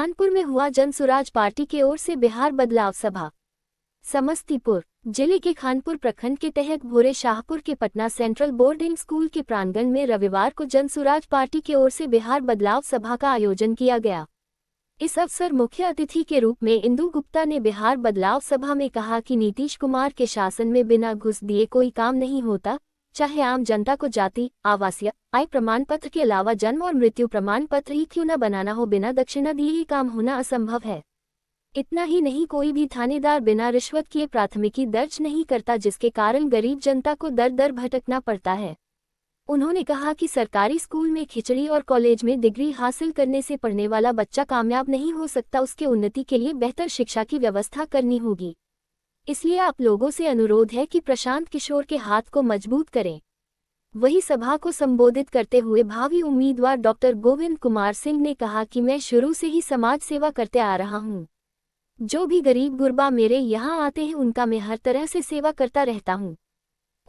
खानपुर में हुआ जनसुराज पार्टी की ओर से बिहार बदलाव सभा। समस्तीपुर जिले के खानपुर प्रखंड के तहत भोरे शाहपुर के पटना सेंट्रल बोर्डिंग स्कूल के प्रांगण में रविवार को जनसुराज पार्टी की ओर से बिहार बदलाव सभा का आयोजन किया गया। इस अवसर मुख्य अतिथि के रूप में इंदु गुप्ता ने बिहार बदलाव सभा में कहा कि नीतीश कुमार के शासन में बिना घूस दिए कोई काम नहीं होता, चाहे आम जनता को जाति, आवासीय, आय प्रमाण पत्र के अलावा जन्म और मृत्यु प्रमाण पत्र ही क्यों न बनाना हो, बिना दक्षिणा दिए ये काम होना असंभव है। इतना ही नहीं, कोई भी थानेदार बिना रिश्वत किए प्राथमिकी दर्ज नहीं करता, जिसके कारण गरीब जनता को दर दर भटकना पड़ता है। उन्होंने कहा कि सरकारी स्कूल में खिचड़ी और कॉलेज में डिग्री हासिल करने से पढ़ने वाला बच्चा कामयाब नहीं हो सकता, उसके उन्नति के लिए बेहतर शिक्षा की व्यवस्था करनी होगी। इसलिए आप लोगों से अनुरोध है कि प्रशांत किशोर के हाथ को मजबूत करें। वही सभा को संबोधित करते हुए भावी उम्मीदवार डॉक्टर गोविंद कुमार सिंह ने कहा कि मैं शुरू से ही समाज सेवा करते आ रहा हूं। जो भी गरीब गुरबा मेरे यहाँ आते हैं उनका मैं हर तरह से सेवा करता रहता हूं।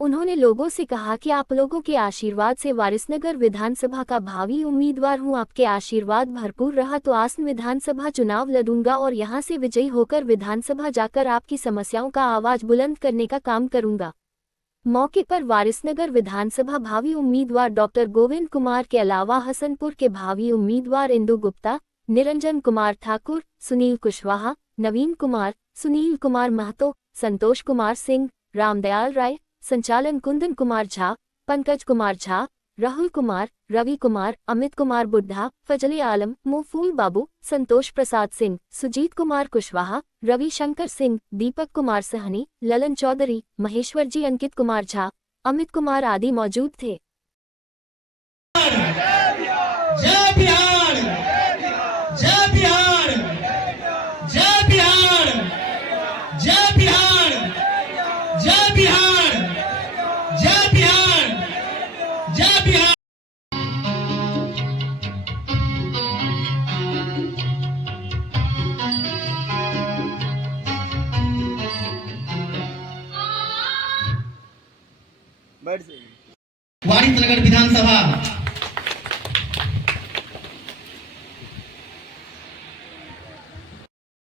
उन्होंने लोगों से कहा कि आप लोगों के आशीर्वाद से वारिसनगर विधानसभा का भावी उम्मीदवार हूं। आपके आशीर्वाद भरपूर रहा तो आसन विधानसभा चुनाव लड़ूंगा और यहां से विजयी होकर विधानसभा जाकर आपकी समस्याओं का आवाज बुलंद करने का काम करूंगा। मौके पर वारिसनगर विधानसभा भावी उम्मीदवार डॉक्टर गोविंद कुमार के अलावा हसनपुर के भावी उम्मीदवार इंदु गुप्ता, निरंजन कुमार ठाकुर, सुनील कुशवाहा, नवीन कुमार, सुनील कुमार महतो, संतोष कुमार सिंह, रामदयाल राय, संचालन कुंदन कुमार झा, पंकज कुमार झा, राहुल कुमार, रवि कुमार, अमित कुमार बुड्ढा, फजले आलम, मोफूल बाबू, संतोष प्रसाद सिंह, सुजीत कुमार कुशवाहा, रवि शंकर सिंह, दीपक कुमार सहनी, ललन चौधरी, महेश्वर जी, अंकित कुमार झा, अमित कुमार आदि मौजूद थे। जय बिहार, जय बिहार, जय बिहार, जय बिहार, जय बिहार, जय बिहार, जय बिहार। वारिसनगर विधानसभा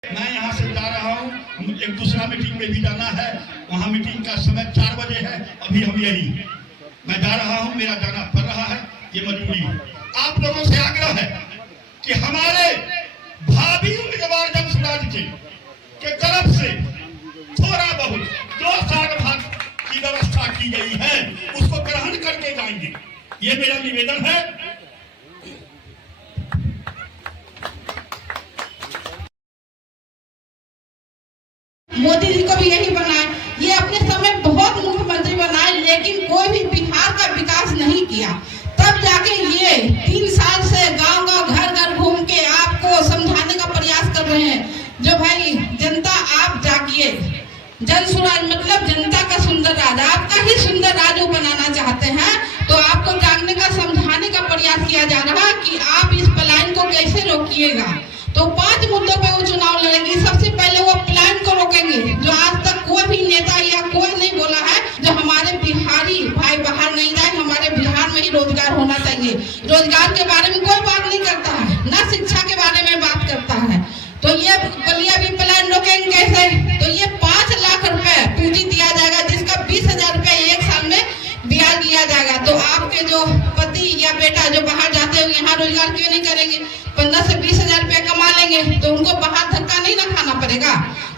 मैं यहाँ से जा रहा हूँ, एक दूसरा मीटिंग में भी जाना है। वहाँ मीटिंग का समय 4 बजे है। अभी हम यही मैं जा रहा हूँ, मेरा जाना पड़ रहा है, ये मजबूरी। आप लोगों से आग्रह है कि हमारे भावी उम्मीदवार जनसुराज के तरफ से थोड़ा बहुत 2 साल भाग की व्यवस्था की गई है, उसको ग्रहण करके जाएंगे, ये मेरा निवेदन है। मोदी जी को भी यही बनाए, ये अपने समय बहुत मुख्यमंत्री बनाए, लेकिन कोई भी बिहार का विकास नहीं किया। तब जाके ये 3 साल से गांव-गांव, घर-घर घूम के आपको समझाने का प्रयास कर रहे हैं। जो भाई जनता, आप जागिए। जनसुराज मतलब जनता का सुंदर राज, आपका ही सुंदर राज वो बनाना चाहते हैं, तो आपको जागने का, समझाने का प्रयास किया जा रहा है कि आप इस पलायन को कैसे रोकिएगा। तो 5 मुद्दों पे वो चुनाव लड़ेंगे। सबसे पहले वो प्लान को रोकेंगे, जो आज तक कोई भी नेता या कोई नहीं बोला है, जो हमारे बिहारी भाई बाहर नहीं जाए, हमारे बिहार में ही रोजगार होना चाहिए। रोजगार के बारे में कोई बात नहीं करता है, ना शिक्षा के बारे में बात करता है। तो ये बलिया भी प्लान रोकेंगे कैसे? तो ये 5 लाख रुपए पूंजी दिया जाएगा, जिसका 20,000 रुपए 1 साल में ब्याज लिया जाएगा। तो आपके जो पति या बेटा जो बाहर जाते हैं, यहाँ रोजगार क्यों नहीं करेंगे? 15 से 20,000 रुपए कमा लेंगे तो उनको बाहर धक्का नहीं ना खाना पड़ेगा।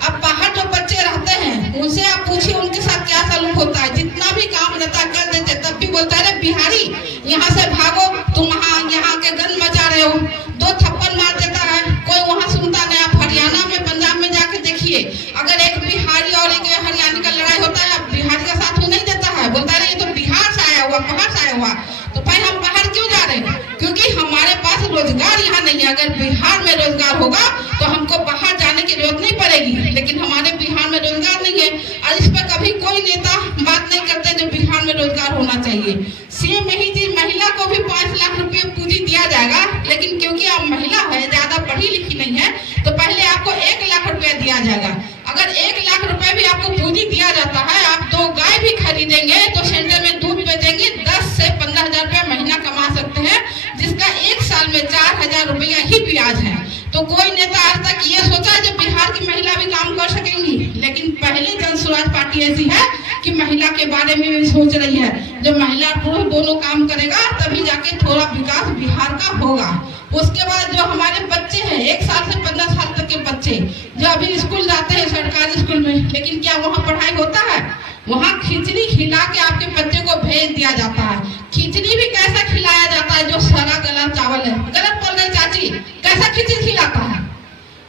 अब बाहर जो बच्चे रहते हैं उनसे आप पूछिए उनके साथ क्या सलूक होता है। जितना भी काम रहता कर देते, तब भी बोलता है बिहारी यहाँ से भागो, तुम यहाँ के गंद मचा रहे हो, 2 थप्पड़ मार देता है, कोई वहाँ सुनता नहीं। आप हरियाणा में, पंजाब में जाके देखिए, अगर एक बिहारी और एक हरियाणा का लड़ाई होता है, बिहारी का साथ वो नहीं देता है, बोलता है ये तो बिहार से आया हुआ, बाहर से आया हुआ। तो भाई हम बाहर क्यों जा रहे हैं? क्योंकि हमारे पास रोजगार यहाँ नहीं है। अगर बिहार में रोजगार होगा तो हमको बाहर जाने की जरूरत नहीं पड़ेगी, लेकिन हमारे बिहार में रोजगार नहीं है और इस पर कभी कोई नेता बात नहीं करते जो बिहार में रोजगार होना चाहिए। सीएम यही चीज, महिला को भी 5 लाख रुपए पूंजी दिया जाएगा, लेकिन क्योंकि आप महिला है, ज्यादा पढ़ी लिखी नहीं है, तो पहले आपको 1 लाख रुपया दिया जाएगा। अगर 1 लाख रुपए भी आपको पूंजी दिया जाता है, आप 2 गाय भी खरीदेंगे तो सेंटर में दूध बेचेंगे, 10 से 15,000 रुपया महीना कमा सकते हैं, जिसका 1 साल में 4,000 रुपया ही ब्याज है। तो कोई नेता आज तक ये सोचा है जो बिहार की महिला भी काम कर सकेंगी, लेकिन पहले जन स्वराज पार्टी ऐसी है कि महिला के बारे में भी सोच रही है। जब महिला पुरुष दोनों काम करेगा तभी जाके थोड़ा विकास बिहार का होगा। उसके बाद जो हमारे बच्चे हैं 1 साल से 15 साल तक के बच्चे जो अभी स्कूल जाते हैं सरकारी स्कूल में, लेकिन क्या वहाँ पढ़ाई होता है? वहाँ खिचड़ी खिला के आपके बच्चे को भेज दिया जाता है। खिचड़ी भी कैसा खिलाया जाता है जो सड़ा गला चावल है। गलत बोल रहे चाची, कैसा खिचड़ी खिलाता है?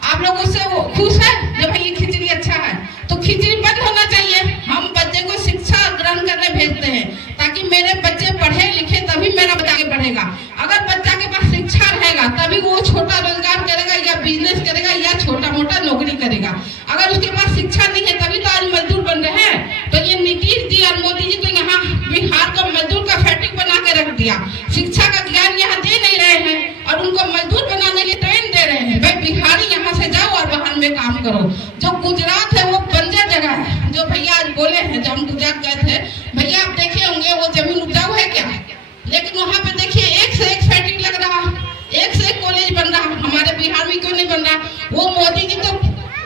आप लोग उससे वो खुश है जब ये खिचड़ी अच्छा है? तो खिचड़ी बंद होना चाहिए। हम बच्चे को शिक्षा ग्रहण करने भेजते हैं ताकि मेरे बच्चे पढ़े लिखे तभी मेरा बच्चा आगे बढ़ेगा। अगर बच्चा के पास शिक्षा रहेगा तभी वो छोटा रोजगार करेगा या बिजनेस करेगा या छोटा मोटा नौकरी करेगा। अगर उसके पास शिक्षा नहीं है तभी तो आज मजदूर बन रहे हैं। तो ये नीतीश जी और मोदी जी तो यहाँ बिहार को मजदूर का फैक्ट्री बना के रख दिया। शिक्षा का ज्ञान यहाँ दे नहीं रहे हैं और उनको मजदूर बनाने की ट्रेन दे रहे हैं। भाई बिहारी यहाँ से जाओ और बाहर में काम करो। जो गुजरात है वो बंजर जगह है। जो भैया आज बोले हैं, जब हम गुजरात गए थे, भैया आप देखे होंगे वो जमीन उपजाऊ है क्या? लेकिन वहाँ पे देखिए एक से एक फैक्ट्री लग रहा, एक से एक कॉलेज बन रहा। हमारे बिहार में क्यों नहीं बन रहा? वो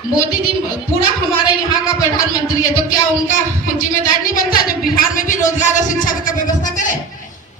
मोदी जी पूरा हमारे यहाँ का प्रधानमंत्री है, तो क्या उनका जिम्मेदार नहीं बनता जो बिहार में भी रोजगार और शिक्षा का व्यवस्था करे?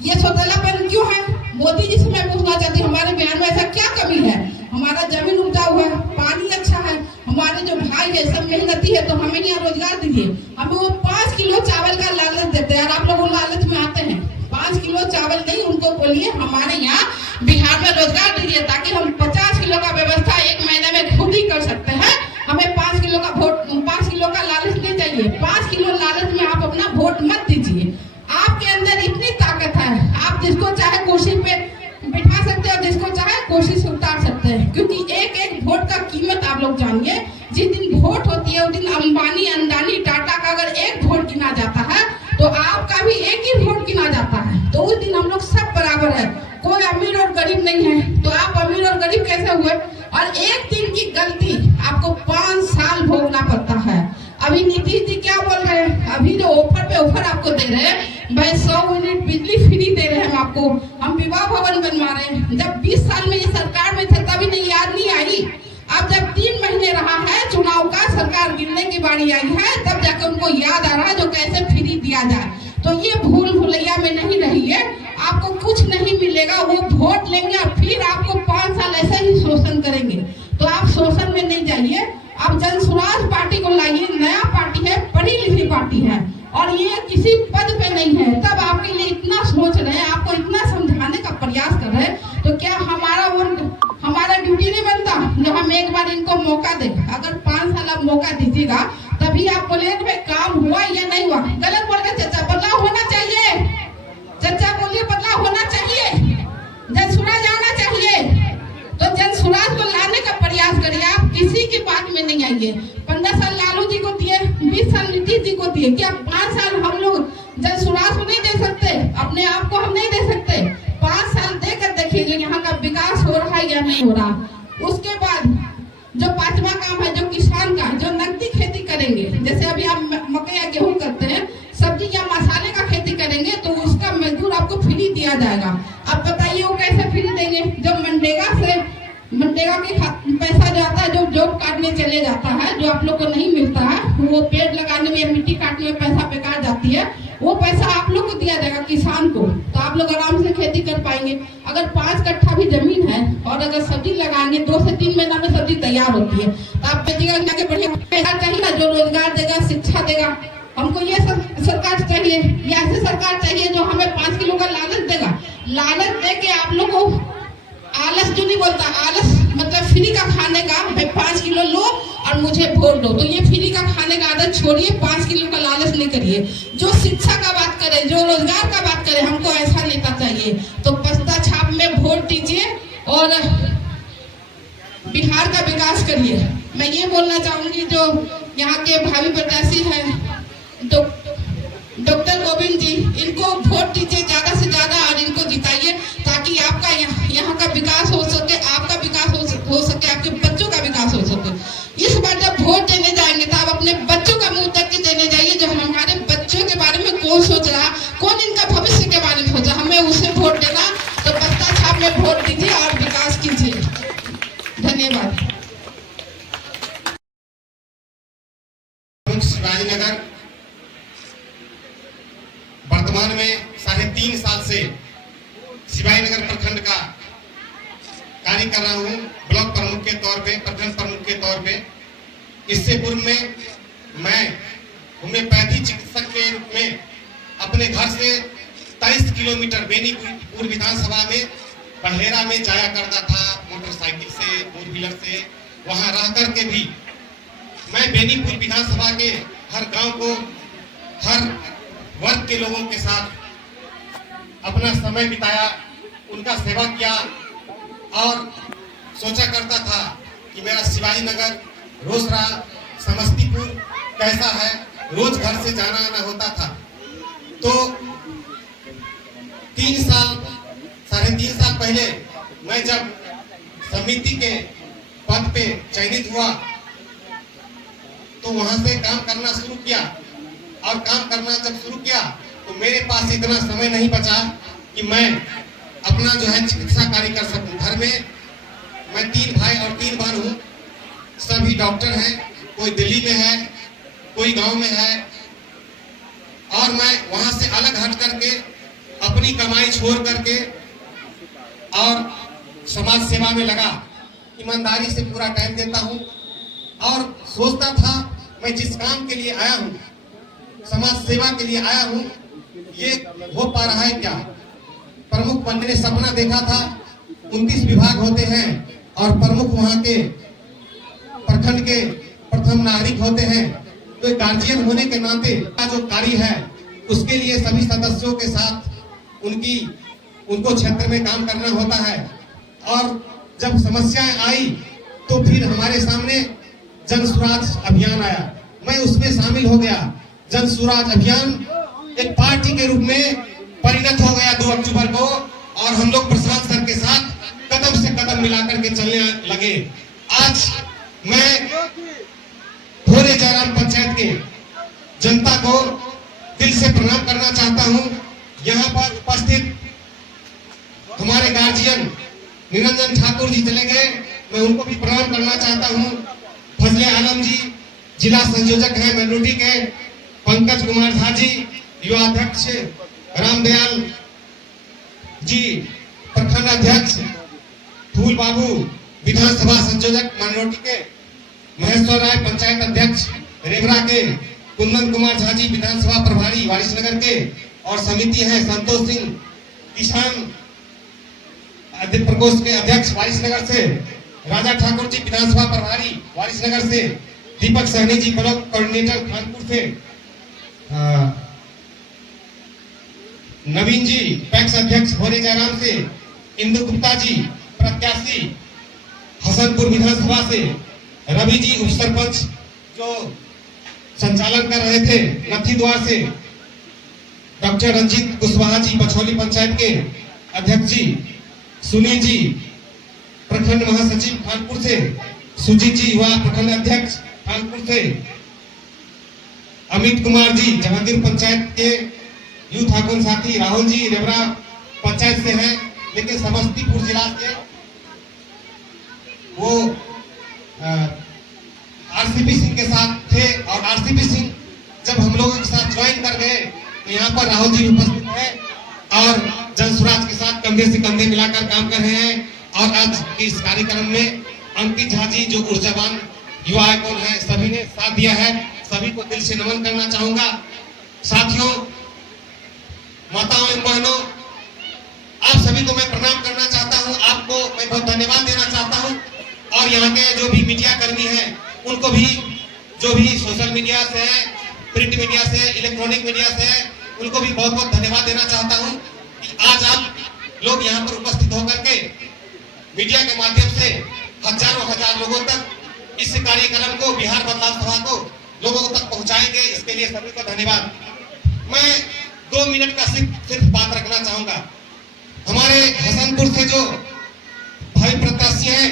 ये सोचलापन क्यों है? मोदी जी से मैं पूछना चाहती हूँ, हमारे बिहार में ऐसा क्या कमी है? हमारा जमीन उपजाऊ है, पानी अच्छा है, हमारे जो भाई है सब मेहनती है, तो हमें यहाँ रोजगार दीजिए। हमें वो 5 किलो चावल का लालच देते हैं और आप लोग वो लालच में आते हैं। 5 किलो चावल नहीं, उनको बोलिए हमारे यहाँ बिहार में रोजगार दीजिए ताकि हम 50 किलो का व्यवस्था 1 महीने में खुद ही कर सकते हैं। हमें 5 किलो का लालच नहीं चाहिए। 5 किलो लालच में आप अपना वोट मत दीजिए। आपके अंदर इतनी ताकत है, आप जिसको चाहे कुर्सी पे बिठा सकते हैं और जिसको चाहे कुर्सी से उतार सकते हैं, क्योंकि एक एक वोट का कीमत आप लोग जानिए। जिस दिन वोट होती है उस दिन अंबानी, अंडानी, टाटा का अगर एक वोट गिना जाता है तो आपका भी एक ही वोट गिना जाता है। तो उस दिन हम लोग सब बराबर है, कोई अमीर और गरीब नहीं है। तो आप अमीर और गरीब कैसे हुए? और एक दिन की गलती आपको 5 साल भोगना पड़ता है। अभी नीतीश जी क्या बोल रहे हैं? अभी जो ऑफर पे ऑफर आपको दे रहे हैं, भाई 100 यूनिट बिजली फ्री दे रहे हैं आपको, हम विवाह भवन बनवा रहे हैं। जब 20 साल में ये सरकार में थे तभी नहीं, याद नहीं आई। अब जब 3 महीने रहा है चुनाव का, सरकार गिरने की बारी आई है, तब जाकर उनको याद आ रहा है जो कैसे फ्री दिया जाए। तो ये भूल भुलैया में नहीं रहिए, आपको कुछ नहीं मिलेगा। वो वोट लेंगे और फिर आपको 5 साल ऐसे ही शोषण करेंगे। तो आप शोषण में नहीं जाइए। आप जन स्वराज पार्टी को लाइए, नया पार्टी है, पढ़ी लिखी पार्टी है और ये किसी पद पे नहीं है। तब आपके लिए इतना सोच रहे हैं, आपको इतना समझाने का प्रयास कर रहे हैं, तो क्या हमारा ड्यूटी नहीं बनता जो हम एक बार इनको मौका दें? अगर 5 साल आप मौका दीजिएगा तभी आप बोले भाई काम हुआ या नहीं हुआ। गलत बोल रहे चाचा, बदलाव होना चाहिए। चाचा बोलिए बदलाव होना चाहिए, जन स्वराज आना चाहिए। तो जन स्वराज को लाने का प्रयास करिए, आप किसी की बात में नहीं आइए। 15 साल लालू जी को दिए, 20 साल नीतीश जी को दिए, क्या 5 साल हम लोग जन स्वराज को नहीं दे सकते? अपने आप को हम नहीं दे सकते? 5 साल देकर देखिए जो यहाँ का विकास हो रहा है या नहीं हो रहा। उसके बाद जो 5वां काम है जो किसान का, जो नकदी खेती करेंगे, जैसे अभी आप मकई या गेहूं करते हैं, सब्जी या मसाले का खेती करेंगे तो उसका मजदूर आपको फ्री दिया जाएगा। अब बताइए वो कैसे फ्री देंगे? जब मनरेगा के पैसा जो आता है, जो जॉब काटने चले जाता है, जो आप लोग को नहीं मिलता है, वो पेड़ लगाने में या मिट्टी काटने में पैसा बेकार जाती है, वो पैसा आप लोग को दिया जाएगा किसान को। तो आप लोग आराम से खेती कर पाएंगे। अगर 5 कट्ठा भी जमीन है और अगर सब्जी लगाएंगे 2 से 3 महीना में सब्जी तैयार होती है, तो आप बेचिएगा जाके बढ़िया पैसा चाहिए ना, जो रोजगार देगा, शिक्षा देगा। हमको ये सरकार चाहिए, या ऐसे सरकार चाहिए जो हमें 5 किलो का लालच देगा। लालच दे के आप लोग को आलस जो नहीं बोलता, आलस मतलब फ्री का खाने का, भाई 5 किलो लो और मुझे वोट दो। तो ये फ्री का खाने का आदत छोड़िए, 5 किलो का लालच नहीं करिए। जो शिक्षा का बात करे, जो रोजगार का बात करे, हमको ऐसा नेता चाहिए। तो बस्ता छाप में वोट दीजिए और बिहार का विकास करिए। मैं ये बोलना चाहूंगी जो यहाँ के भावी प्रत्याशी हैं डॉक्टर गोविंद जी, इनको वोट दीजिए ज्यादा से ज्यादा और इनको जिताइए ताकि आपका यहाँ का विकास हो सके, आपका विकास हो सके, आपके बच्चों का विकास हो सके। इस बार जब वोट देने जाएंगे तो आप अपने बच्चों का मुंह तक के देने जाइए, जो हमारे बच्चों के बारे में कौन सोच रहा, कौन इनका भविष्य के बारे में सोच रहा, हमें उसे वोट देना। तो बस्ता छाप में वोट दीजिए और विकास कीजिए। धन्यवाद। शिवाजीनगर वर्तमान में 3.5 साल से शिवाजीनगर प्रखंड का कार्य कर रहा हूँ, ब्लॉक प्रमुख के तौर पे, प्रखंड प्रमुख के तौर पे। इससे पूर्व में मैं होम्योपैथी चिकित्सक के रूप में अपने घर से 23 किलोमीटर बेनीपुर विधानसभा में बहेरा में जाया करता था, मोटरसाइकिल से, 4 व्हीलर से। वहां रह करके भी मैं बेनीपुर विधानसभा के हर गांव को, हर वर्ग के लोगों के साथ अपना समय बिताया, उनका सेवा किया और सोचा करता था कि मेरा शिवाजीनगर, रोसड़ा, समस्तीपुर कैसा है। रोज घर से जाना आना होता था। तो 3 साल, 3.5 साल पहले मैं जब समिति के पद पे चयनित हुआ तो वहां से काम करना शुरू किया। और काम करना जब शुरू किया तो मेरे पास इतना समय नहीं बचा कि मैं अपना जो है चिकित्सा कार्य कर सकूं। घर में मैं 3 भाई और 3 बहन हूँ, सभी डॉक्टर हैं, कोई दिल्ली में है, कोई गांव में है। और मैं वहां से अलग हट करके अपनी कमाई छोड़ करके और समाज सेवा में लगा, ईमानदारी से पूरा टाइम देता हूं और सोचता था मैं जिस काम के लिए आया हूं, समाज सेवा के लिए आया हूं, ये हो पा रहा है क्या। प्रमुख बनने ने सपना देखा था, 29 विभाग होते हैं और प्रमुख वहां के प्रखंड के प्रथम नागरिक होते हैं। तो गार्जियन होने के नाते का जो कार्य है उसके लिए सभी सदस्यों के साथ उनको क्षेत्र में काम करना होता है। और जब समस्याएं आई तो फिर हमारे सामने जन स्वराज अभियान आया, मैं उसमें शामिल हो गया। जन स्वराज अभियान एक पार्टी के रूप में परिणत हो गया 2 अक्टूबर को और हम लोग प्रशांत सर के साथ कदम से कदम मिलाकर के चलने लगे। आज मैं भोरे जयराम पंचायत के जनता को दिल से प्रणाम करना चाहता हूं। यहाँ पर उपस्थित हमारे गार्जियन निरंजन ठाकुर जी चले गए, मैं उनको भी प्रणाम करना चाहता हूं। फजले आलम जी जिला संयोजक हैं मेलोडी के, पंकज कुमार झा जी युवा अध्यक्ष, रामदयाल जी प्रखंड अध्यक्ष, फूल बाबू विधानसभा संयोजक माइनॉरिटी के, महेश्वर राय पंचायत अध्यक्ष रेवरा के, कुंदन कुमार झा जी विधानसभा प्रभारी वारिसनगर के, और समिति है संतोष सिंह किसान प्रकोष्ठ के अध्यक्ष वारिसनगर से, राजा ठाकुर जी विधानसभा प्रभारी वारिसनगर से, दीपक सहनी जी ब्लॉक कोऑर्डिनेटर कानपुर से, नवीन जी पैक्स अध्यक्ष भोरे जयराम से, इंदु गुप्ता जी प्रत्याशी हसनपुर विधानसभा से, रवि जी उप सरपंच जो संचालन कर रहे थे नथी द्वार से, डॉक्टर रंजीत कुशवाहा जी बछौली पंचायत के अध्यक्ष जी, सुनील जी प्रखंड महासचिव कानपुर से, सुजीत जी युवा प्रखंड अध्यक्ष कानपुर से, अमित कुमार जी जहांगीर पंचायत के यूथ आगुन साथी, राहुल जी रेवरा पंचायत से हैं लेकिन समस्तीपुर जिला से वो आरसीपी सिंह के साथ थे। और आरसीपी सिंह जब हम लोगों के साथ ज्वाइन कर गए तो यहाँ पर राहुल जी उपस्थित है और जन स्वराज के साथ कंधे से कंधे मिलाकर काम कर रहे हैं। और आज इस कार्यक्रम में अंकित झा जी जो ऊर्जावान युवा आइकॉन है, सभी ने साथ दिया है, सभी को दिल से नमन करना चाहूंगा। साथियों, माताओं एवं बहनों, आप सभी को मैं प्रणाम करना चाहता हूं, आपको मैं बहुत धन्यवाद देना चाहता हूं। और यहाँ के जो भी मीडिया कर्मी हैं उनको भी, जो भी सोशल मीडिया से है, प्रिंट मीडिया से, इलेक्ट्रॉनिक मीडिया से है, उनको भी बहुत बहुत धन्यवाद देना चाहता हूं कि आज आप लोग यहाँ पर उपस्थित होकर के मीडिया के माध्यम से हजारों हजार लोगों तक इस कार्यक्रम को, बिहार बदलाव सभा को लोगों तक पहुंचाएंगे। इसके लिए सभी को धन्यवाद। मैं 2 मिनट का सिर्फ बात रखना चाहूंगा। हमारे हसनपुर से जो भाई प्रत्याशी हैं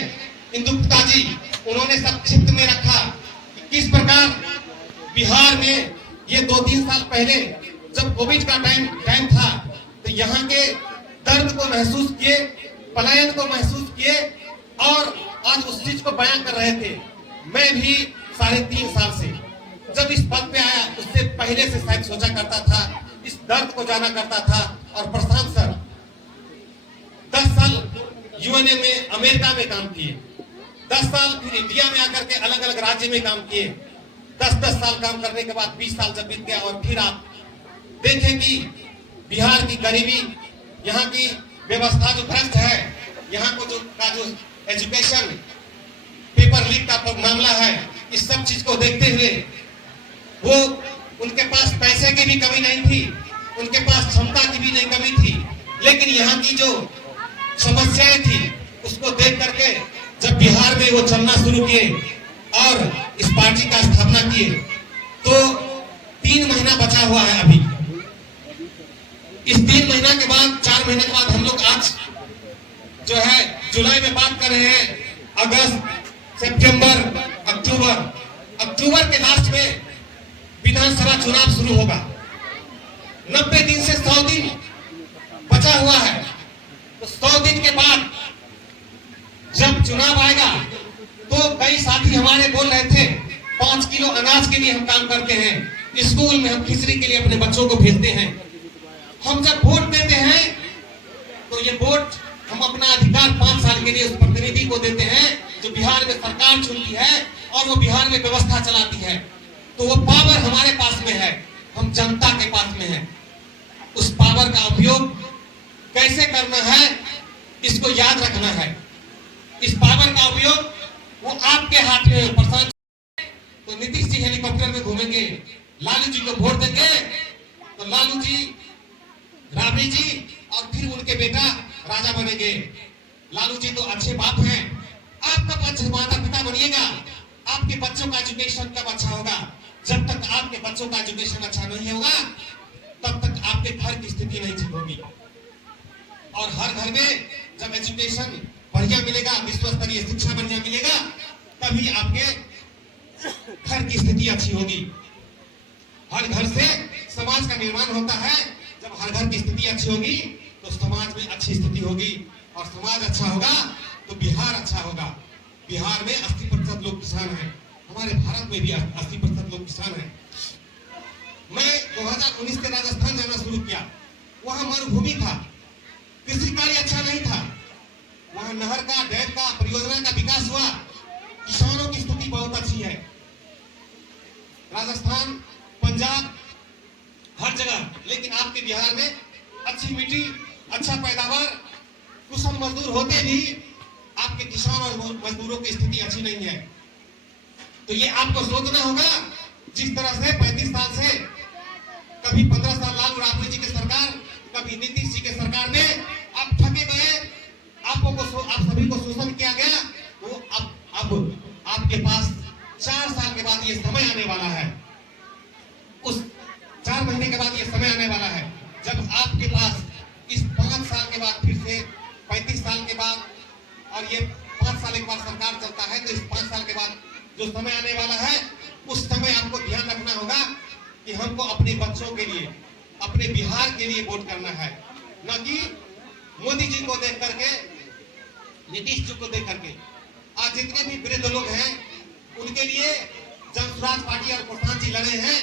इंदु गुप्ता जी, उन्होंने संक्षिप्त में रखा कि किस प्रकार बिहार में ये 2-3 साल पहले जब कोविड का टाइम था तो यहाँ के दर्द को महसूस किए, पलायन को महसूस किए और आज उस चीज को बयां कर रहे थे। मैं भी 3.5 साल से जब इस पद पे आया, उससे पहले से शायद सोचा करता था, इस दर्द को जाना करता था। और प्रशांत सर 10 साल यूएनए में, अमेरिका में काम किए, 10 साल फिर इंडिया में आकर के अलग अलग राज्य में काम किए। 10-10 साल काम करने के बाद 20 साल जब बीत गया, और फिर आप देखें कि बिहार की गरीबी, यहाँ की व्यवस्था जो भ्रष्ट है, यहाँ को जो एजुकेशन पेपर लीक का मामला है, इस सब चीज को देखते हुए वो उनके पास पैसे की भी कमी नहीं थी, उनके पास क्षमता की भी नहीं कमी थी, लेकिन यहाँ की जो समस्याएं थी उसको देख करके जब बिहार में वो चलना शुरू किए और इस पार्टी का स्थापना किए, तो 3 महीना बचा हुआ है अभी। इस 3 महीना के बाद, 4 महीने के बाद हम लोग आज जो है जुलाई में बात कर रहे हैं, अगस्त, सितंबर, अक्टूबर के लास्ट में विधानसभा चुनाव शुरू होगा। 90 दिन से 100 दिन बचा हुआ है। तो 100 दिन के बाद जब चुनाव आएगा तो कई साथी हमारे बोल रहे थे 5 किलो अनाज के लिए हम काम करते हैं, स्कूल में हम खिचड़ी के लिए अपने बच्चों को भेजते हैं। हम जब वोट देते हैं तो ये वोट हम अपना अधिकार 5 साल के लिए उस प्रतिनिधि को देते हैं जो बिहार में सरकार चुनती है और वो बिहार में व्यवस्था चलाती है। तो वो पावर हमारे पास में है, हम जनता के पास में है। उस पावर का उपयोग कैसे करना है इसको याद रखना है। इस पावर का उपयोग वो आपके हाथ में है। प्रशांत तो नीतीश जी हेलीकॉप्टर में घूमेंगे, लालू जी को वोट देंगे तो लालू जी, राबड़ी जी और फिर उनके बेटा राजा बनेंगे। लालू जी तो अच्छे बाप हैं, आप कब अच्छे माता पिता बनिएगा? आपके बच्चों का एजुकेशन कब अच्छा होगा? जब तक आपके बच्चों का एजुकेशन अच्छा नहीं होगा तब तक आपके घर की स्थिति नहीं ठीक होगी। और हर घर में जब एजुकेशन बढ़िया मिलेगा, विश्व स्तरीय शिक्षा बढ़िया मिलेगा, तभी आपके घर की स्थिति अच्छी होगी। हर घर से समाज का निर्माण होता है। जब हर घर की स्थिति अच्छी होगी तो समाज में अच्छी स्थिति होगी, और समाज अच्छा होगा तो बिहार अच्छा होगा। बिहार में 80% लोग किसान हैं, हमारे भारत में भी 80% लोग किसान हैं। मैं 2019 से राजस्थान जाना शुरू किया, वहां मरुभूमि था, कृषि कार्य अच्छा नहीं था। वहां नहर का, डैम का, परियोजना का विकास हुआ, किसानों की स्थिति बहुत अच्छी है। राजस्थान, पंजाब, हर जगह, लेकिन आपके बिहार में अच्छी मिट्टी, अच्छा पैदावार, कुशल मजदूर होते भी आपके किसान और मजदूरों की स्थिति अच्छी नहीं है। तो ये आपको सोचना होगा। जिस तरह से 35 साल से कभी 15 साल लालू राबड़ी जी की सरकार, कभी नीतीश जी की सरकार में आप ठगे गए, आप सभी को शोषण किया गया, वो अब आपके पास 4 साल के बाद ये समय आने वाला है, उस 4 महीने के बाद ये समय आने वाला है जब आपके पास इस 5 साल के बाद फिर से 35 साल के बाद, और ये 5 साल एक बार सरकार चलता है, तो इस 5 साल के बाद जो समय आने वाला है, उस समय आपको ध्यान रखना होगा कि हमको अपने बच्चों के लिए, अपने बिहार के लिए वोट करना है, न कि मोदी जी को देख करके, नीतीश जी को देख करके। आज जितने भी वृद्ध लोग हैं उनके लिए जब स्वराज पार्टी और प्रशांत जी लड़े हैं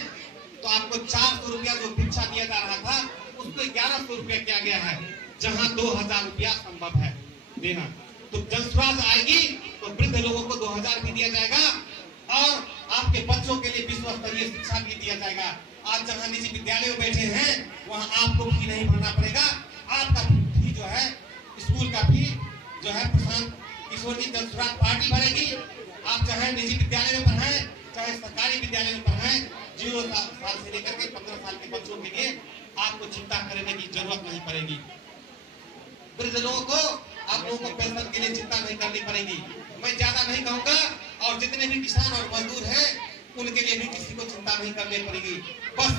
तो आपको 400 रुपया जो भिक्षा दिया जा रहा था उसको 1100 रुपया किया गया है, जहां 2000 रुपया संभव है देना। तो जब स्वराज आएगी तो वृद्ध लोगों को 2000 भी दिया जाएगा और आपके बच्चों के लिए विश्व स्तरीय शिक्षा भी दिया जाएगा। आज जहां निजी विद्यालय में बैठे हैं वहां आपको फी नहीं भरना पड़ेगा, आपका फी जो है स्कूल का फी जो है प्रशांत किशोर जी जब स्वराज पार्टी भरेगी। आप चाहे निजी विद्यालय में पढ़ाएं चाहे सरकारी विद्यालय में पढ़ाएं, 0 साल से लेकर के 15 साल के बच्चों के लिए आपको चिंता करने की जरूरत नहीं पड़ेगी। वृद्ध लोगों को, आप लोगों को पेंशन के लिए चिंता नहीं करनी पड़ेगी। मैं ज्यादा नहीं कहूंगा, और जितने भी किसान और मजदूर हैं उनके लिए भी किसी को चिंता नहीं करनी पड़ेगी। बस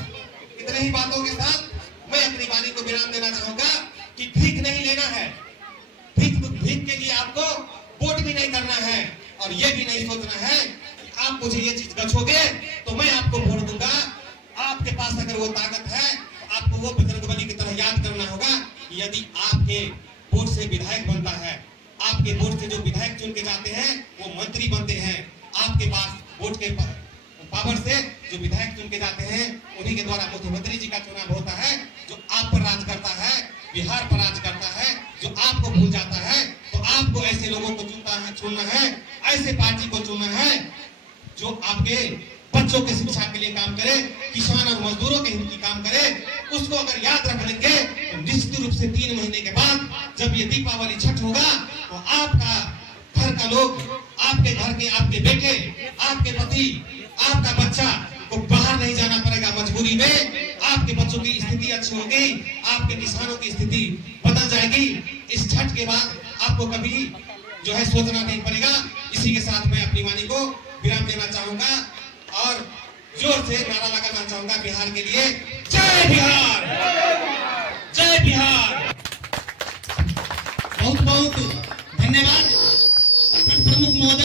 इतने ही बातों के साथ मैं अपनी वाणी को विराम देना चाहूंगा कि भीख नहीं लेना है, भीख के लिए आपको वोट भी नहीं करना है, और ये भी नहीं सोचना है कि आप मुझे ये चीज गछोगे तो मैं आपको वोट दूंगा। आपके पास अगर वो ताकत है तो आपको वो बजरंगबली की तरह याद करना होगा कि यदि आपके वोट से विधायक बनता है, आप आपके वोट से जो विधायक चुन के जाते हैं वो मंत्री बनते हैं। आपके पास वोट के पावर से जो विधायक चुन के जाते हैं उन्हीं के द्वारा मुख्यमंत्री जी का चुनाव होता है, जो आप पर राज करता है, बिहार पर राज करता है, जो आपको भूल जाता है। तो आपको ऐसे लोगों को चुनना है, ऐसे पार्टी को चुनना है जो आपके बच्चों की शिक्षा के लिए काम करे, किसान और मजदूरों के हित की काम करे। उसको अगर याद रख लेंगे तो निश्चित रूप से 3 महीने के बाद जब ये दीपावली छठ होगा तो आपका घर का लोग, आपके घर के आपके बेटे, आपके पति, आपका बच्चा को बाहर नहीं जाना पड़ेगा मजबूरी में। आपके बच्चों की स्थिति अच्छी होगी, आपके किसानों की स्थिति बदल जाएगी। इस छठ के बाद आपको कभी जो है सोचना नहीं पड़ेगा। इसी के साथ मैं अपनी वाणी को विराम देना चाहूंगा और जोर से नारा लगाना चाहूंगा बिहार के लिए, जय बिहार, जय बिहार। बहुत बहुत धन्यवाद प्रमुख महोदय।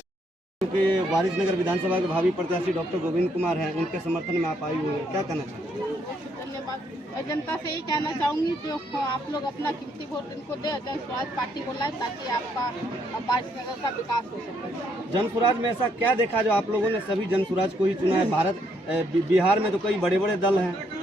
क्योंकि वारिसनगर विधानसभा के भावी प्रत्याशी डॉक्टर गोविंद कुमार हैं, उनके समर्थन में आप आई हुई हैं, क्या कहना चाहते हैं? धन्यवाद। जनता से यही कहना चाहूँगी जो आप लोग अपना कीमती वोट इनको दे, जन स्वराज पार्टी को लाए ताकि आपका वारिसनगर का विकास हो सके। जन स्वराज में ऐसा क्या देखा जो आप लोगों ने सभी जन स्वराज को ही चुना है? बिहार में तो कई बड़े बड़े दल हैं।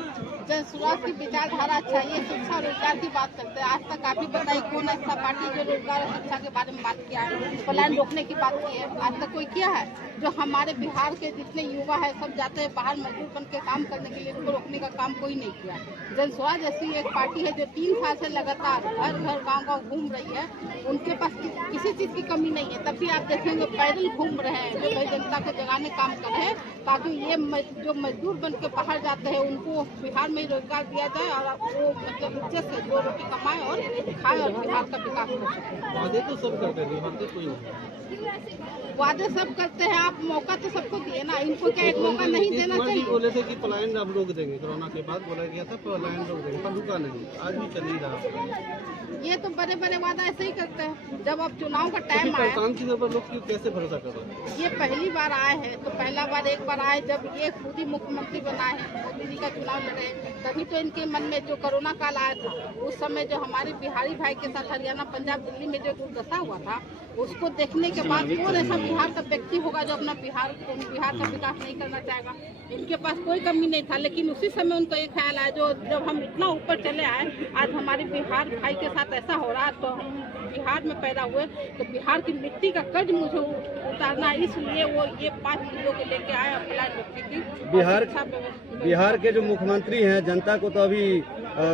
जन स्वराज की विचारधारा अच्छा है। ये शिक्षा और रोजगार की बात करते हैं। आज तक आप ही बताइए कौन ऐसा पार्टी जो रोजगार और शिक्षा के बारे में बात किया है, पलायन रोकने की बात की है? आज तक कोई किया है? जो हमारे बिहार के जितने युवा है सब जाते हैं बाहर मजदूर बन के काम करने के लिए, इनको रोकने का काम कोई नहीं किया। जन स्वराज ऐसी एक पार्टी है जो 3 साल से लगातार घर घर गाँव गाँव घूम रही है। उनके पास किसी चीज़ की कमी नहीं है। तब भी आप देखेंगे पैदल घूम रहे हैं, जो भाई जनता को जगाने काम कर रहे हैं ताकि ये जो मजदूर बन के बाहर जाते हैं उनको बिहार में रोजगार दिया जाए और वो मतलब इज्जत से 2 रोटी कमाए और खाए और बिहार का विकास हो सके। वादे तो सब करते हैं, वादे सब करते हैं, आप मौका तो सबको दिए ना, इनको क्या एक मौका नहीं देना चाहिए? बोले थे कि पलायन आप रोक देंगे, कोरोना के बाद बोला गया था पलायन रोक देंगे, पर रुका नहीं, आज भी चल ही रहा। ये तो बड़े बड़े वादा ऐसे ही करते हैं। जब अब चुनाव का टाइम आया, परेशान चीजों पर लोग कैसे भरोसा कर रहे हैं? ये पहली बार आए हैं तो पहला बार एक बार आए जब ये खुद ही मुख्यमंत्री बनाए हैं, मोदी जी का चुनाव लड़े, तभी तो इनके मन में जो कोरोना काल आया था उस समय जो हमारे बिहारी भाई के साथ हरियाणा, पंजाब, दिल्ली में जो दुर्दशा हुआ था उसको देखने के बाद कौन ऐसा बिहार का व्यक्ति होगा जो अपना बिहार का विकास नहीं करना चाहेगा? इनके पास कोई कमी नहीं था, लेकिन उसी समय उनको एक ख्याल आया जो जब हम इतना ऊपर चले आए, आज हमारे बिहार भाई के साथ ऐसा हो रहा है तो हम बिहार में पैदा हुए तो बिहार की मिट्टी का कर्ज मुझे उतारना है, इसलिए वो ये 5 चीजों को लेके आए और प्लान रखने की। बिहार के जो मुख्यमंत्री हैं जनता को तो अभी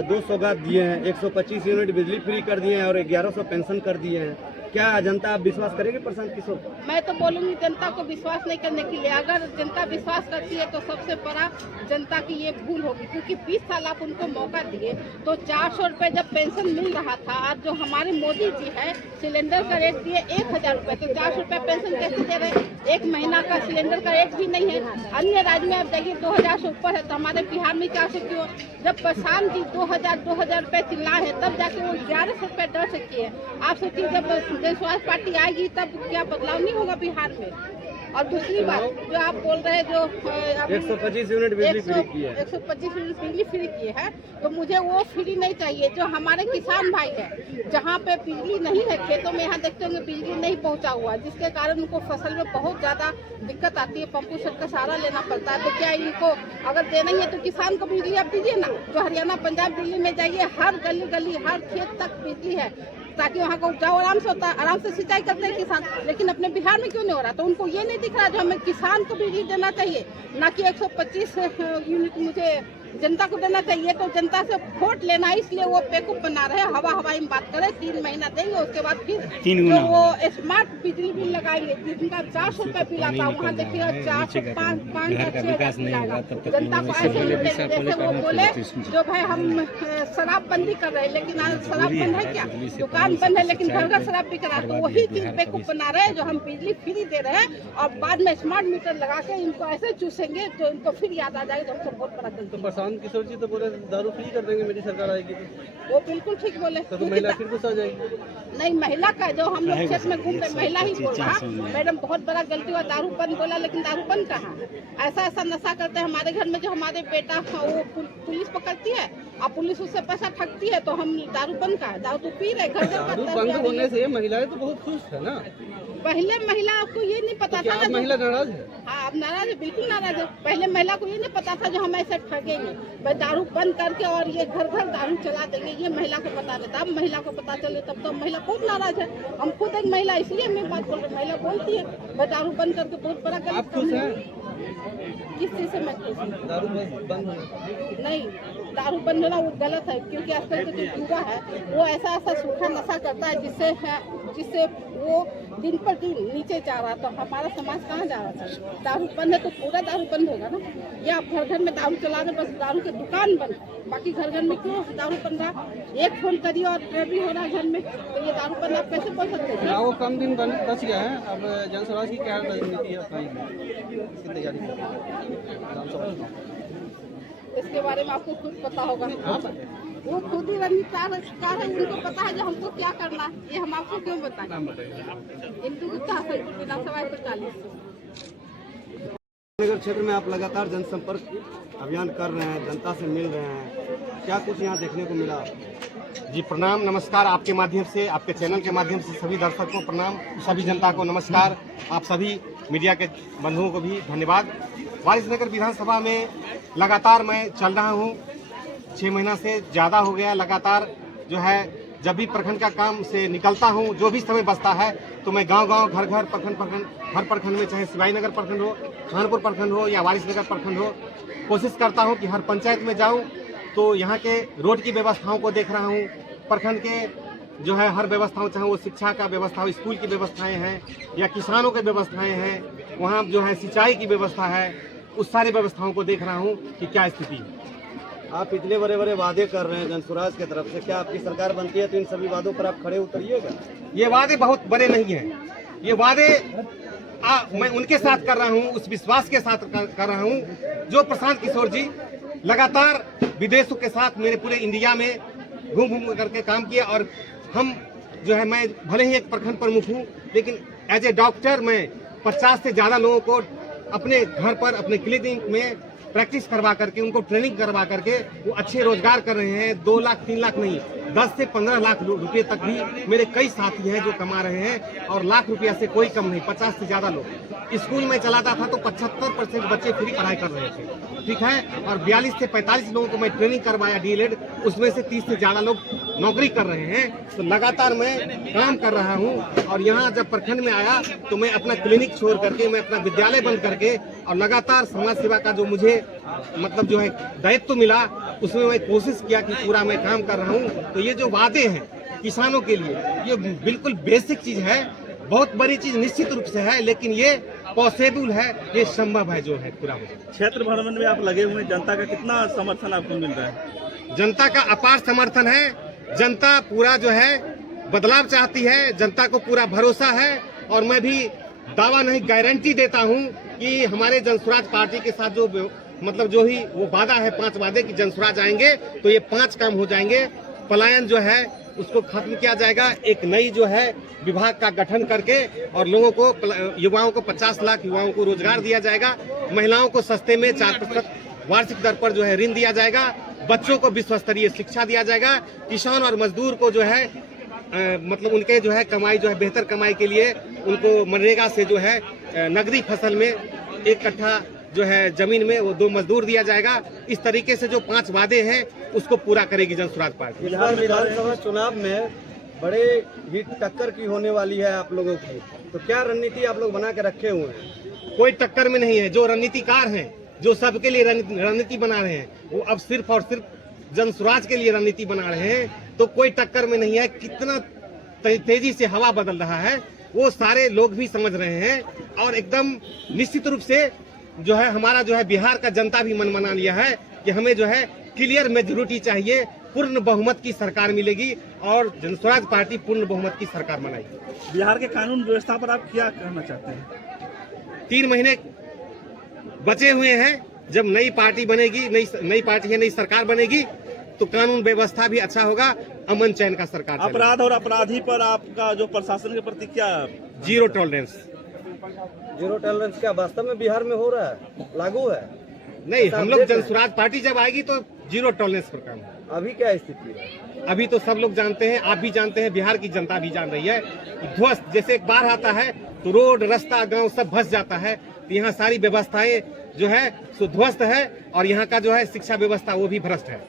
2 सौगात दिए हैं, 125 यूनिट बिजली फ्री कर दिए हैं और 1100 पेंशन कर दिए हैं। क्या जनता आप विश्वास करेगी प्रशांत किशोर? मैं तो बोलूंगी जनता को विश्वास नहीं करने के लिए। अगर जनता विश्वास करती है तो सबसे बड़ा जनता की ये भूल होगी, क्योंकि 20 साल आप उनको मौका दिए तो 400 रुपये जब पेंशन मिल रहा था, आज जो हमारे मोदी जी है सिलेंडर का रेट दिए 1000 रुपये, तो 400 रुपये पेंशन कैसे दे रहे? 1 महीना का सिलेंडर का रेट भी नहीं है। अन्य राज्य में आप जाइए 2000 से ऊपर है, तो हमारे बिहार में 400 क्यों? जब प्रशांत जी 2000 रुपये चिल्लाए हैं तब जाके वो 1100 रुपये डर सकती है। आप सोचिए जब जन स्वराज पार्टी आएगी तब क्या बदलाव नहीं होगा बिहार में? और दूसरी बात जो आप बोल रहे हैं जो 125 यूनिट बिजली फ्री की है, 125 यूनिट बिजली फ्री की है, तो मुझे वो फ्री नहीं चाहिए। जो हमारे किसान भाई है जहाँ पे बिजली नहीं है, खेतों में यहाँ देखते होंगे बिजली नहीं पहुँचा हुआ, जिसके कारण उनको फसल में बहुत ज़्यादा दिक्कत आती है, पंपों सेट का सहारा लेना पड़ता है। तो क्या इनको अगर देना ही है तो किसान को बिजली आप दीजिए ना। जो हरियाणा, पंजाब, दिल्ली में जाइए हर गली गली हर खेत तक बिजली है, ताकि वहाँ का उपजाऊ आराम से होता है, आराम से सिंचाई करते हैं किसान। लेकिन अपने बिहार में क्यों नहीं हो रहा? तो उनको ये नहीं दिख रहा जो हमें किसान को बिजली देना चाहिए, ना कि 125 यूनिट मुझे जनता को देना चाहिए। तो जनता से वोट लेना है, इसलिए वो बेवकूफ बना रहे हैं। हवाई में बात करें, 3 महीना देंगे उसके बाद फिर तो वो स्मार्ट बिजली बिल लगाएंगे, जिनका 400 रुपये बिल आता है वहाँ देखिएगा 405 जनता को ऐसे जैसे वो बोले जो भाई हम शराब बंदी कर रहे हैं, लेकिन आज शराब बंद है क्या? दुकान बंद है लेकिन घर घर शराब बिक रहा है। तो वही चीज बेवकूफ बना रहे हैं जो हम बिजली फ्री दे रहे हैं और बाद में स्मार्ट मीटर लगा के इनको ऐसे चूसेंगे तो इनको फिर याद आ जाएगा तो हमको बहुत बड़ा गलती। प्रशांत किशोर जी तो बोले दारू फ्री कर देंगे मेरी सरकार आएगी वो बिल्कुल ठीक बोले। तो महिला फिर गुस्सा आ जाएगी। नहीं, महिला का जो हम लोग क्षेत्र में घूम रहे महिला ही बोल रहा। मैडम बहुत बड़ा गलती हुआ, दारू बंद बोला लेकिन दारू बंद कहाँ? ऐसा ऐसा नशा करते हैं हमारे घर में। जो हमारे बेटा वो पुलिस पकड़ती है और पुलिस उससे पैसा ठगती है, तो हम दारू बंद का है, दारू तो पी रहे। दारू बंद होने से महिलाएं तो बहुत खुश है ना। पहले महिला को ये नहीं पता था ना। महिला नाराज है? हाँ, अब नाराज है, बिल्कुल नाराज है। पहले महिला को ये नहीं पता था जो हम ऐसे ठगेंगे, भाई दारू बंद करके और ये घर घर दारू चला देंगे, ये महिला को पता रहता। अब महिला को पता चले तब तो महिला बहुत नाराज है। हम खुद एक महिला, इसलिए मैं बात बोल रही। महिला बोलती है भाई दारू बंद करके बहुत बड़ा गलत। आप खुश हैं? किस चीज से मैं खुश हूँ? दारू बंद होना नहीं, दारू बंद होना वो गलत है, क्योंकि आजकल के जो युवा है वो ऐसा ऐसा सूखा नशा करता है जिससे वो दिन पर दिन नीचे जा रहा। तो हमारा समाज कहाँ जा रहा था? दारू बंद है तो पूरा दारू बंद होगा ना। या आप घर घर में दारू चला रहे, बस दारू की दुकान बंद, बाकी घर घर में क्यों दारू बन रहा? एक फोन करिए और भी हो रहा है घर में, तो ये दारू बंद आप कैसे बोल सकते हैं? वो कम दिन बच गया है। अब जनसुराज की क्या रणनीति है इसकी तैयारी? इसके बारे में आपको खुद पता होगा। वो खुद ही रणनीतिकार है, उनको पता है जो हमको क्या करना है। ये हम आपको क्यों बताएं? इंदु गुप्ता, विधानसभा 45। नगर क्षेत्र में आप लगातार जनसंपर्क अभियान कर रहे हैं, जनता से मिल रहे हैं, क्या कुछ यहाँ देखने को मिला? जी प्रणाम, नमस्कार। आपके माध्यम से, आपके चैनल के माध्यम से सभी दर्शकों को प्रणाम, सभी जनता को नमस्कार। आप सभी मीडिया के बंधुओं को भी धन्यवाद। वारिसनगर विधानसभा में लगातार मैं चल रहा हूँ, 6 महीना से ज़्यादा हो गया। लगातार जो है जब भी प्रखंड का काम से निकलता हूँ, जो भी समय बचता है, तो मैं गांव-गांव, घर-घर, प्रखंड हर प्रखंड में, चाहे शिवाजी नगर प्रखंड हो, खानपुर प्रखंड हो या वारिसनगर प्रखंड हो, कोशिश करता हूँ कि हर पंचायत में जाऊँ तो यहाँ के रोड की व्यवस्थाओं को देख रहा हूँ। प्रखंड के जो है हर व्यवस्थाओं, चाहे वो शिक्षा का व्यवस्था हो, स्कूल की व्यवस्थाएं हैं या किसानों की व्यवस्थाएं हैं, वहाँ जो है सिंचाई की व्यवस्था है, उस सारी व्यवस्थाओं को देख रहा हूँ कि क्या स्थिति है। आप इतने बड़े बड़े वादे कर रहे हैं जनसुराज की तरफ से, क्या आपकी सरकार बनती है तो इन सभी वादों पर आप खड़े उतरिएगा? ये वादे बहुत बड़े नहीं हैं। ये वादे मैं उनके साथ कर रहा हूँ, उस विश्वास के साथ कर रहा हूँ जो प्रशांत किशोर जी लगातार विदेशों के साथ मेरे पूरे इंडिया में घूम करके काम किया। और हम जो है, मैं भले ही एक प्रखंड प्रमुख हूँ, लेकिन एज ए डॉक्टर मैं 50 से ज़्यादा लोगों को अपने घर पर, अपने क्लिनिक में प्रैक्टिस करवा करके, उनको ट्रेनिंग करवा करके वो अच्छे रोजगार कर रहे हैं। 2 लाख 3 लाख नहीं, 10 से 15 लाख रुपए तक भी मेरे कई साथी हैं जो कमा रहे हैं, और लाख रुपया से कोई कम नहीं। 50 से ज़्यादा लोग स्कूल में चलाता था तो 75% बच्चे फ्री पढ़ाई कर रहे थे, ठीक है। और 42 से 45 लोगों को मैं ट्रेनिंग करवाया DLED, उसमें से 30 से ज़्यादा लोग नौकरी कर रहे हैं। तो लगातार मैं काम कर रहा हूँ। और यहाँ जब प्रखंड में आया तो मैं अपना क्लिनिक छोड़ करके, मैं अपना विद्यालय बंद करके, और लगातार समाज सेवा का जो मुझे मतलब जो है दायित्व मिला, उसमें मैं कोशिश किया कि पूरा मैं काम कर रहा हूँ। तो ये जो वादे हैं किसानों के लिए, ये बिल्कुल बेसिक चीज़ है, बहुत बड़ी चीज़ निश्चित रूप से है, लेकिन ये पॉसिबल है, ये संभव है जो है पूरा हो। क्षेत्र भ्रमण में आप लगे हुए, जनता का कितना समर्थन आपको मिल रहा है? जनता का अपार समर्थन है। जनता पूरा जो है बदलाव चाहती है, जनता को पूरा भरोसा है। और मैं भी दावा नहीं, गारंटी देता हूँ कि हमारे जनसुराज पार्टी के साथ जो मतलब जो ही वो वादा है, 5 वादे की जनसुराज आएंगे तो ये 5 काम हो जाएंगे। पलायन जो है उसको खत्म किया जाएगा, एक नई जो है विभाग का गठन करके, और लोगों को, युवाओं को 50 लाख युवाओं को रोजगार दिया जाएगा। महिलाओं को सस्ते में 4% वार्षिक दर पर जो है ऋण दिया जाएगा। बच्चों को विश्व स्तरीय शिक्षा दिया जाएगा। किसान और मजदूर को जो है मतलब उनके जो है कमाई जो है, बेहतर कमाई के लिए उनको मनरेगा से जो है नगदी फसल में 1 कट्ठा जो है जमीन में वो 2 मजदूर दिया जाएगा। इस तरीके से जो 5 वादे हैं उसको पूरा करेगी जनसुराज पार्टी। बिहार विधानसभा चुनाव में बड़े ही टक्कर की होने वाली है आप लोगों की, तो क्या रणनीति आप लोग बना के रखे हुए हैं? कोई टक्कर में नहीं है। जो रणनीतिकार हैं, जो सबके लिए रणनीति बना रहे हैं, वो अब सिर्फ और सिर्फ जनसुराज के लिए रणनीति बना रहे हैं। तो कोई टक्कर में नहीं है। कितना तेजी से हवा बदल रहा है वो सारे लोग भी समझ रहे हैं। और एकदम निश्चित रूप से जो है हमारा जो है बिहार का जनता भी मन बना लिया है कि हमें जो है क्लियर मेजोरिटी चाहिए, पूर्ण बहुमत की सरकार मिलेगी और जनसुराज पार्टी पूर्ण बहुमत की सरकार बनाएगी। बिहार के कानून व्यवस्था पर आप क्या कहना चाहते हैं? 3 महीने बचे हुए हैं जब नई पार्टी बनेगी, नई पार्टी है, नई सरकार बनेगी तो कानून व्यवस्था भी अच्छा होगा, अमन चैन का सरकार चलेगा। अपराध और अपराधी पर आपका जो प्रशासन के प्रति क्या? Zero tolerance. जीरो टॉलरेंस क्या वास्तव में बिहार में हो रहा है, लागू है? नहीं, हम लोग जनसुराज पार्टी जब आएगी तो जीरो टॉलरेंस पर काम होगा। अभी क्या स्थिति है? अभी तो सब लोग जानते हैं, आप भी जानते हैं, बिहार की जनता भी जान रही है कि ध्वस्त, जैसे एक बाढ़ आता है तो रोड, रास्ता, गांव सब भस जाता है, तो यहाँ सारी व्यवस्थाएं जो है सो ध्वस्त है और यहाँ का जो है शिक्षा व्यवस्था वो भी भ्रष्ट है।